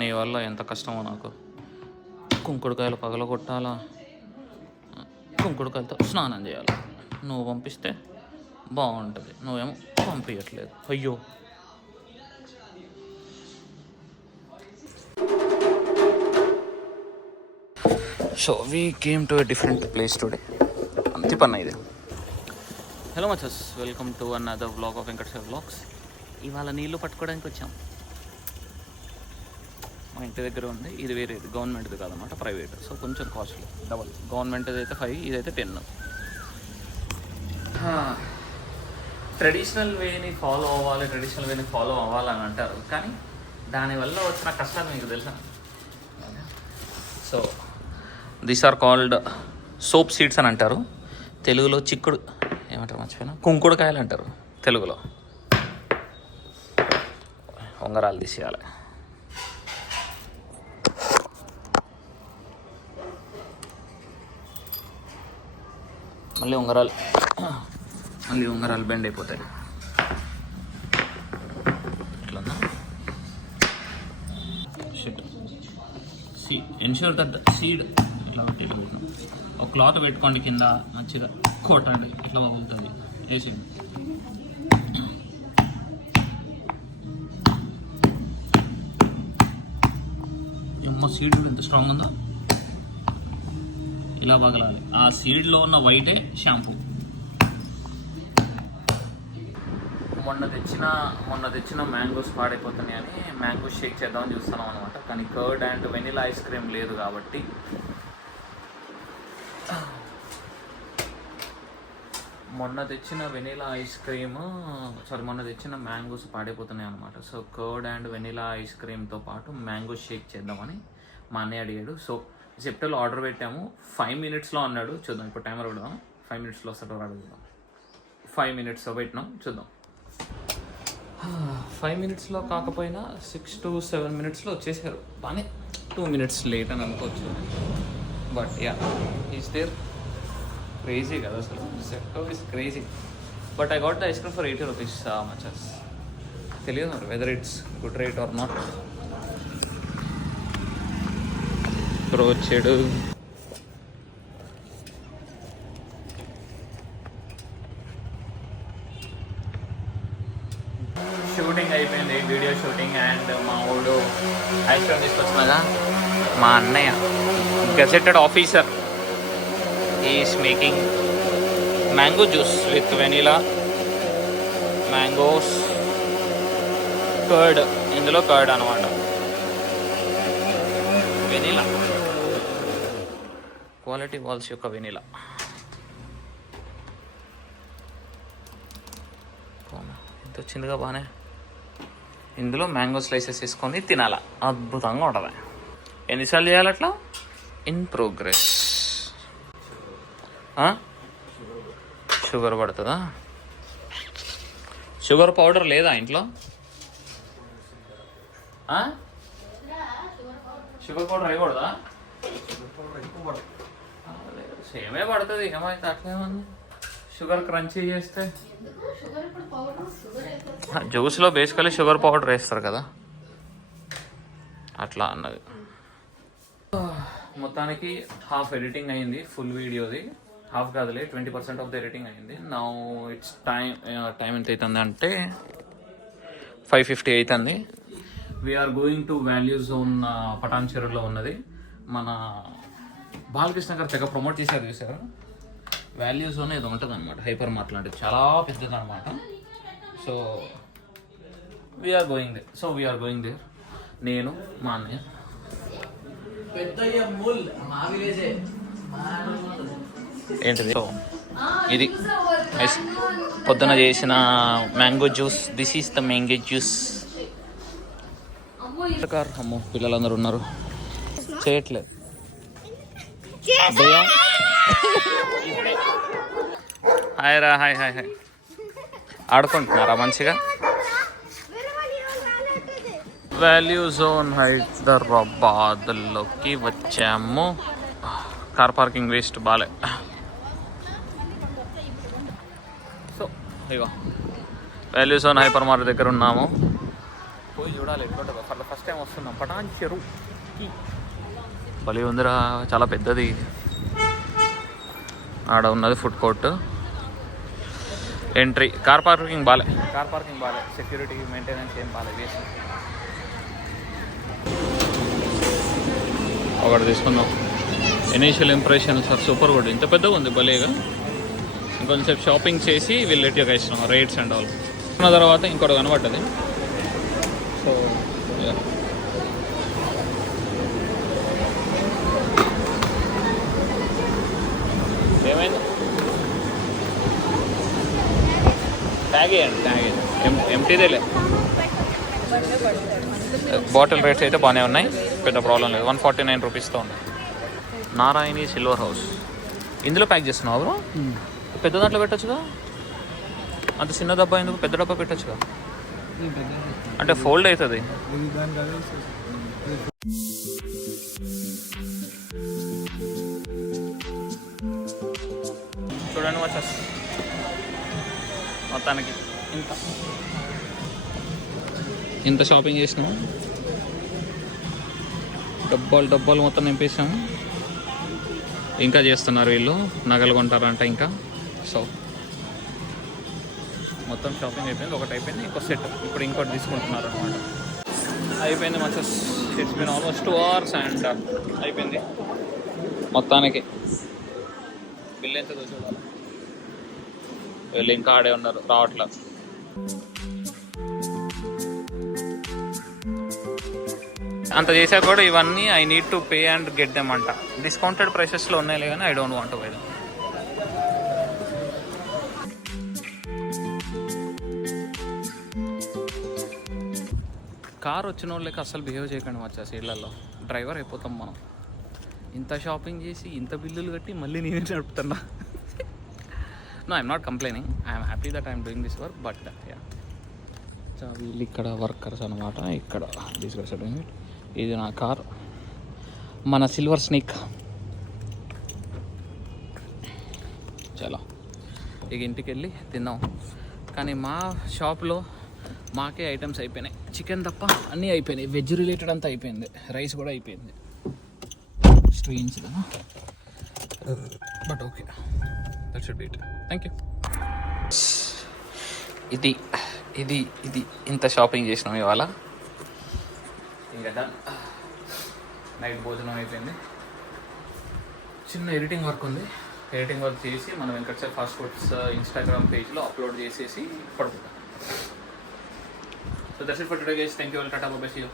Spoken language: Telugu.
నీ వల్ల ఎంత కష్టమో నాకు. కుంకుడుకాయలు పగలగొట్టాలా, కుంకుడుకాయలతో స్నానం చేయాలి. నువ్వు పంపిస్తే బాగుంటుంది, నువ్వేమో పంపించట్లేదు. అయ్యో. So we came to a different place today. అంతిపన్న ఇది. Hello machas, welcome to another vlog of Venkateshwara vlogs. ఇవాళ నీళ్ళు పట్టుకోవడానికి వచ్చాం. మా ఇంటి దగ్గర ఉంది. ఇది వేరేది, గవర్నమెంట్ది కాదన్నమాట, ప్రైవేట్. సో కొంచెం కాస్ట్లీ, డబల్. గవర్నమెంట్ది అయితే 5, ఇదైతే 10. ట్రెడిషనల్ వేని ఫాలో అవ్వాలని అంటారు, కానీ దానివల్ల వచ్చిన కష్టాలు మీకు తెలుసా? So these are called soap seeds అని అంటారు. తెలుగులో చిక్కుడు ఏమంటారు మర్చిపోయినా, కుంకుడుకాయలు అంటారు తెలుగులో. ఉంగరాలు తీసేయాలి. మళ్ళీ ఉంగరాలు బెండ్ అయిపోతాయి. ఇట్లా ఎన్ష్యూర్ దట్ సీడ్ ఇట్లా పెట్టినాం. ఒక క్లాత్ పెట్టుకోండి, కింద మంచిగా కొట్టండి, ఇట్లా బాగుంటుంది. వేసేయండి. ఏమో సీడ్ ఎంత స్ట్రాంగ్ ఉందో. ఇలా పగలాలి. ఆ సీడ్లో ఉన్న వైటే షాంపూ. మొన్న తెచ్చిన మ్యాంగోస్ పాడైపోతున్నాయి అని మ్యాంగో షేక్ చేద్దామని చూస్తున్నాం అనమాట. కానీ curd and vanilla ice cream లేదు కాబట్టి మొన్న తెచ్చిన మ్యాంగోస్ పాడైపోతున్నాయి అనమాట. So curd and vanilla ice క్రీమ్తో పాటు మ్యాంగో షేక్ చేద్దామని మా అన్నయ్య అడిగాడు. సో జెప్టోలో ఆర్డర్ పెట్టాము. 5 minutesలో అన్నాడు. చూద్దాం, ఇప్పుడు టైమర్ పెడదాం. 5 minutesలో వస్తాడో అడుగుదాం. 5 minutesలో పెట్టినాం, చూద్దాం. 5 minutesలో కాకపోయినా 6 to 7 minutesలో వచ్చేసారు. బాగానే 2 minutes లేట్ అని అనుకోవచ్చు. But yeah, is there. Crazy కదా అసలు, Zepto is crazy. But I got the ice cream for 80 rupees మచస్. తెలియదు మరి whether it's good rate or not. ఇప్పుడు వచ్చాడు. షూటింగ్ అయిపోయింది, వీడియో షూటింగ్. అండ్ మా ఊడు ఐస్ క్రీమ్ తీసుకొచ్చినగా మా అన్నయ్య, gazetted officer, is making mango juice with vanilla, mangoes, curd. ఇందులో కర్డ్ అనమాట, వెనిలా, క్వాలిటీ వాల్స్ యొక్క వెనిలా. ఎంత వచ్చిందిగా, బాగానే. ఇందులో మ్యాంగో స్లైసెస్ వేసుకొని తినాలా, అద్భుతంగా ఉంటుంది. ఎన్నిసార్లు చేయాలి అట్లా? In progress. షుగర్ పడుతుందా? షుగర్ పౌడర్ లేదా ఇంట్లో? షుగర్ పౌడర్ వేయకూడదా? సేమే పడుతుంది, ఏమైతే అట్లేమన్నా. షుగర్ క్రంచీ చేస్తే జ్యూస్లో బేసికలీ షుగర్ పౌడర్ వేస్తారు కదా, అట్లా అన్నది. మొత్తానికి హాఫ్ ఎడిటింగ్ అయింది, ఫుల్ వీడియోది. హాఫ్ కాదులే, 20% ఆఫ్ ద ఎడిటింగ్ అయింది. నౌ ఇట్స్ టైం ఎంత అవుతుంది అంటే 5:50 అవుతుంది. We're going to Value Zone. పటాన్ చెరువులో ఉన్నది. మన బాలకృష్ణ గారు తెగ ప్రమోట్ చేశారు, చూసారు. వాల్యూ జోన్ ఏదో ఉంటుంది అనమాట, హైపర్ మార్ట్ లాంటిది, చాలా పెద్దది అనమాట. So we're going there. నేను, మా అన్నయ్య. ఏంటిది? సో ఇది పొద్దున చేసిన mango juice. This is the mango juice. అమ్మో, పిల్లలందరూ ఉన్నారు, చేయట్లేదు. హాయ్ రా, హాయ్ హాయ్ హాయ్. ఆడుకుంటున్నారా మంచిగా? వాల్యూ జోన్ హైదరాబాద్లోకి వచ్చాము. కార్ పార్కింగ్ వేస్ట్ బాలే. సో ఇగో వాల్యూ జోన్ హైపర్ మార్కెట్ దగ్గర ఉన్నాము. పోయి చూడాలి ఎట్లుంటుందో. ఫస్ట్ టైం వస్తున్నాం పటాన్ చెరువు భలే ఉందిరా, చాలా పెద్దది. ఆడ ఉన్నది food court. Entry car parking బాలే, సెక్యూరిటీ మెయింటెనెన్స్ ఏం బాలే, వేసి ఒకటి తీసుకుందాం. Initial impressions sir super good. ఇంత పెద్దగా ఉంది భలేగా. ఇంకొంచెంసేపు షాపింగ్ చేసి వీళ్ళెట్గా ఇష్టం రేట్స్ అండ్ ఆల్ ఉన్న తర్వాత ఇంకోటి కనబడ్డది. సో ఏమైంది ట్యాగ్ వేయండి ఎంటీదేలే. బాటిల్ రేట్స్ అయితే బాగానే ఉన్నాయి, పెద్ద ప్రాబ్లం లేదు. 149 రూపీస్తో ఉంది. నారాయణి సిల్వర్ హౌస్. ఇందులో ప్యాక్ చేస్తున్నావు బ్రో? పెద్ద దాంట్లో పెట్టచ్చుగా, అంత చిన్న డబ్బా ఎందుకు, పెద్ద డబ్బా పెట్టచ్చుగా, అంటే ఫోల్డ్ అవుతుంది. చూడండి వచ్చేసి మొత్తానికి ఇంత షాపింగ్ చేసినాము. డబ్బాలు మొత్తం నింపేసాము. ఇంకా చేస్తున్నారు వీళ్ళు, నగలు కొంటారంట ఇంకా. సో మొత్తం షాపింగ్ అయిపోయింది, ఒకటి అయిపోయింది, ఇంకో సెట్ ఇప్పుడు ఇంకోటి తీసుకుంటున్నారు అనమాట. అయిపోయింది మంచిగా. It's been almost 2 hours and అయిపోయింది మొత్తానికి. బిల్ ఎంత చూడాలి, వీళ్ళు ఇంకా ఆడే ఉన్నారు రావట్లా. అంత చేసా కూడా ఇవన్నీ I need to pay and get them అంట. డిస్కౌంటెడ్ ప్రైసెస్లో ఉన్నాయిలే కానీ I don't want to buy them. Car వచ్చిన వాళ్ళకి అసలు బిహేవ్ చేయకండి వచ్చా సీట్లలో. డ్రైవర్ అయిపోతాం మనం. ఇంత షాపింగ్ చేసి ఇంత బిల్లులు కట్టి మళ్ళీ నేనే నడుపుతున్నా. No I'm not complaining, I'm happy that I'm doing this work. But ya, వీళ్ళు ఇక్కడ వర్కర్స్ అనమాట. ఇక్కడ తీసుకొచ్చాడు. ఇది నా కార్, మన సిల్వర్ స్నేక్. చాలా ఇక ఇంటికి వెళ్ళి తిందాం. కానీ మా షాప్లో మాకే ఐటమ్స్ అయిపోయినాయి. చికెన్ తప్ప అన్నీ అయిపోయినాయి. వెజ్ రిలేటెడ్ అంతా అయిపోయింది, రైస్ కూడా అయిపోయింది. స్ట్రెయిన్స్ కదా, but okay, that should be it. Thank you. ఇది ఇది ఇది ఇంత షాపింగ్ చేసినాం ఇవాళ. ఇంకా డన్. నైట్ భోజనం అయిపోయింది. చిన్న ఎడిటింగ్ వర్క్ ఉంది. ఎడిటింగ్ వర్క్ చేసి మనం Venkat sir fast foods Instagram పేజ్లో అప్లోడ్ చేసేసి పడుకుంటాం. So that's it for today guys. Thank you all. Tata, bye bye, see you.